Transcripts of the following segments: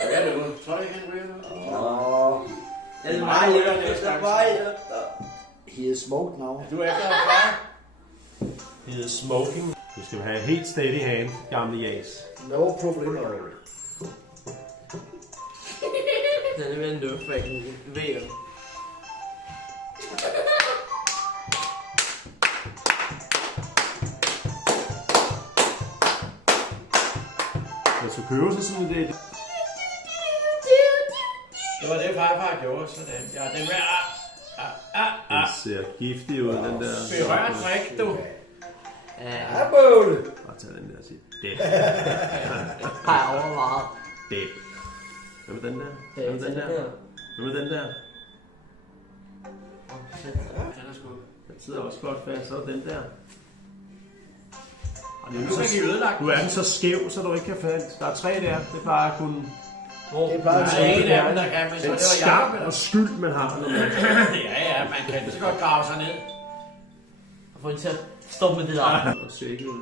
Ja, det var. Tror du ikke, han ryger noget? Det er mig, det er mig. He is smoked now. Du er efter far. He is smoking. Nu skal vi have helt steady hand, gamle Jas. No problem at all. Den er ved en nødfag. Ved. Hvis du køber sig sådan det. Det var det, farfar gjorde. Sådan. Ja, den med. Den ser giftig ud, den der. Berørt frik, du. Ja, Bøvle. Bare tag den der og sige. Det. Har jeg overvejet. Det. Hvad med den der? Hvad med den der? Hvad med den der? Den er sgu. Den sidder også godt fast, så den der. Nu er den så skæv, så du ikke kan falde. Der er 3 der. Det er bare kun... Det er bare der er en af dem, der kan, men så det Den var skam jeg. og skyld, man har. Ja, man kan lige så godt grave sig ned. Og få en til at stoppe med det der. Og shake ud.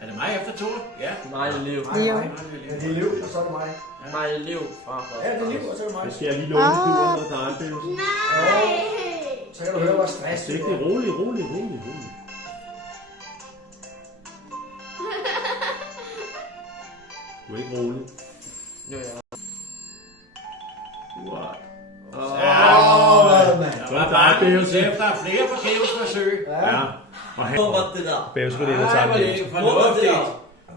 Er det mig efter 2? Ja. Nej, det er Liv. Ja, det er Liv, og så er det mig. Nej, det er Liv. Ja, det er Liv, og så er det mig. Så skal jeg lige låne en kur, når der er en bøvelse. Så kan du høre, hvor stress Det er ikke roligt. Du er ikke rolig. Jo, ja. What? Der er bøvelse efter flere forkæves forsøg. Ja. Og han Hvor var det der? bøvelse på det, der tager bøvelse. Fornuftigt.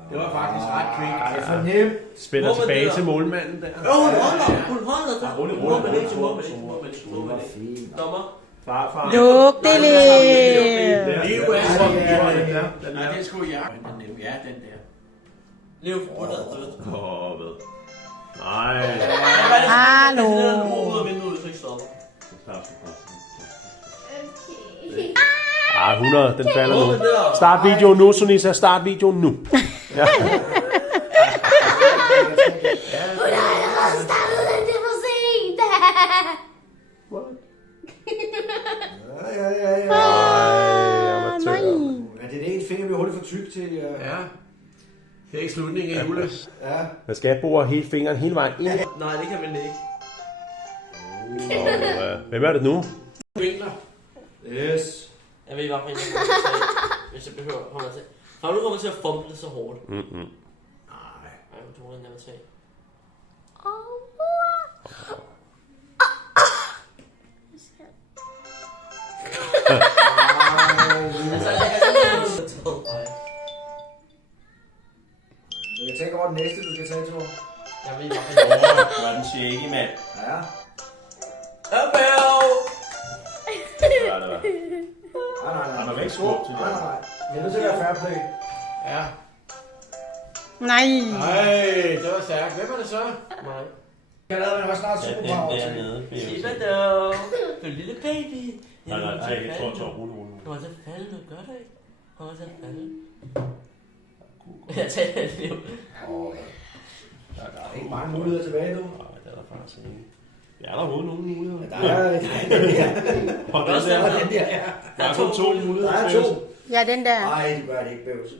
Det var faktisk ret kvikt. Det er for nemt. Spiller tilbage til målmanden der. Hun holder. Hun holder. Rolig. Dommer. Far. Luk det lidt. Liv er sådan. Nej, det er sgu jeg. Ja, den der. Liv for rundt ad død. Hvad? Nej. Hallo. Det er den ro ud af vinduet, så ikke stopper. Ah, 100, den falder nu. Start videoen nu, Sunisa. Start videoen nu. Ja. Ja, det er en finger, vi hurtigt for tyk til. Ja. Det er ikke slutningen af Jule. Ja. Man skal bore hele fingeren hele vejen ind. Nej, det kan man ikke. Og, hvem er det nu? Vinkler. Yes. Jeg ved bare, hvis jeg behøver at komme til. Har du kommet til at fumble så hårdt? Mm-mm. Nej, du må den der tage. Jeg tænker over den næste, du skal tage, Thor. Jeg ved bare, Du er den shaky, mand. Ja. Abel! Nej. Han er ikke stor. Nej. Jeg er nødt til at være fair play. Ja. Nej. Ej, det var stærkt. Hvem er det så? Nej. Jeg lavede mig snart superpower til. Shiba dog. Du lille baby. Nej, jeg tror, rolig. Du har til at falde nu, gør du ikke? Du har til at falde. Jeg tager det liv. Der er ikke mange muligheder tilbage nu. Nej, det er der faktisk ikke. Ja, der er overhovedet nogen muligheder. Der er den der. Og den der. Der er kun 2 muligheder. Der er 2. Ja, den der. Nej, du gør det ikke, Bøvse.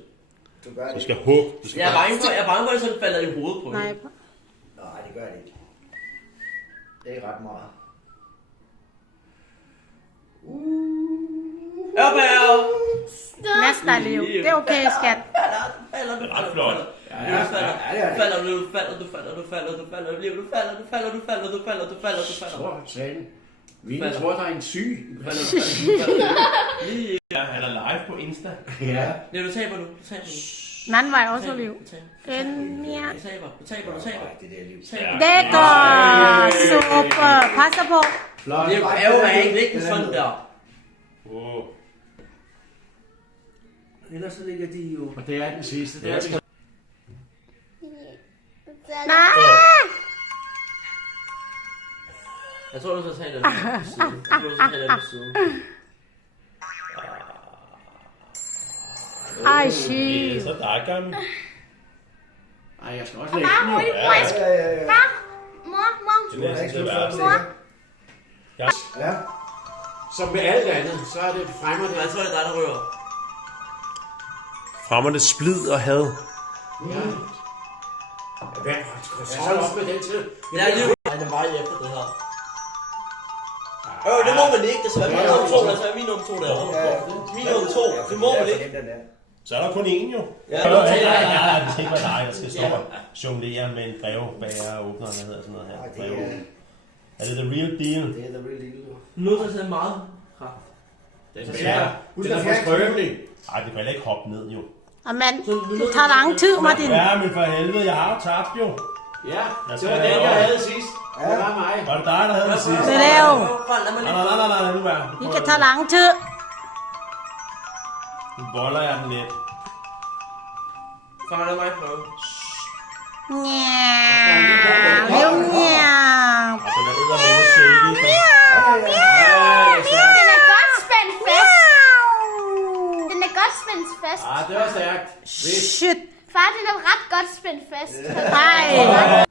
Du gør det Du skal ikke. hugge. Jeg er bange for, at det sådan falder i hovedet på Nej. hende. Nej, det gør det ikke. Det er ret meget. Abel! Last dig, Leo. Det er okay, skat. Falder. Ret flot. Sådan. Mine tror, der er en syg. Ja, han er live på Insta. Ja. Nej, du taber nu. Den anden vej også, Leo. Den, ja. Du taber. Det der liv. Det går super. Pas dig på. Flot. Det er jo ikke sådan der. Ellers så ligger de jo... Og det er den sidste. Det er den. Nej. Jeg tror, du skal tage den på siden. Jeg tror, du skal tage den på siden. Ej, shit. Så der er gammel. Ej, jeg skal også lægge den jo. Ja. Mor. Det er næsten det værste. Ja. Som med alt andet, så er det fremmer det. Jeg tror, det er dig, der rører. Fremmer det splid og had. Ja. Hvad? Så hold op med den til. Jeg er lige han er meget efter det her. Det må man ikke. Det skal være minimum 2. Der skal være minimum 2 derovre. Minimum 2. Det må man ikke. Så er der kun én jo. Ja, det skal ikke være dig, der skal stå og jonglere med en brevbærer og åbner, hvad hedder sådan noget her. Er det the real deal? Det er the real deal. Nu er der sådan meget kraft. Den er for skrøbelig. Ej, det kan heller ikke hoppe ned, jo. Amen, det tager lang tid, Martin. Ja, men for helvede, jeg har jo tabt, jo. Ja, det var den, jeg havde sidst. Det var mig. Var det dig, der havde det sidste? Det er jo. Nej, nu er Det kan tage lang tid. Nu boller jeg den lidt. Far, lad mig prøve. Nja. Og den er eddermame shaky. Den er godt spændt fast. Den er godt spændt fast. Ah, det var stærkt. Shit. Far, den er ret godt spændt fast. Ej.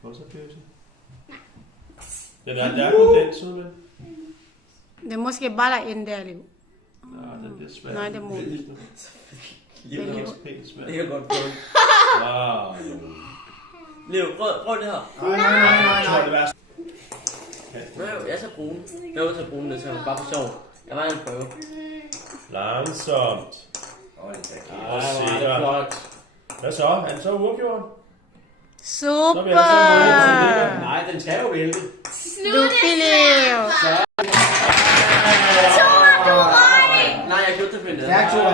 Hvor så pøse? Den er kun den, søde ven. Det er måske bare der inde der, Liv. Ja, den bliver svær. Nej, det må ikke. Det er også pænt svært. Det kan godt prøve. Wow. Leo, prøv det her. Jeg tror, det værste. Jeg tager brune. Jeg vil tage brune, det tager bare for sjov. Jeg var en prøve. Langsomt. Og Det sikkert. er flot. Hvad så? Er den så uafgjort? Super. Nej, den skal jo vælte. Dygtig, Liv. Tor, du er Nej, jeg kan ikke finde det. Stærk, Tor.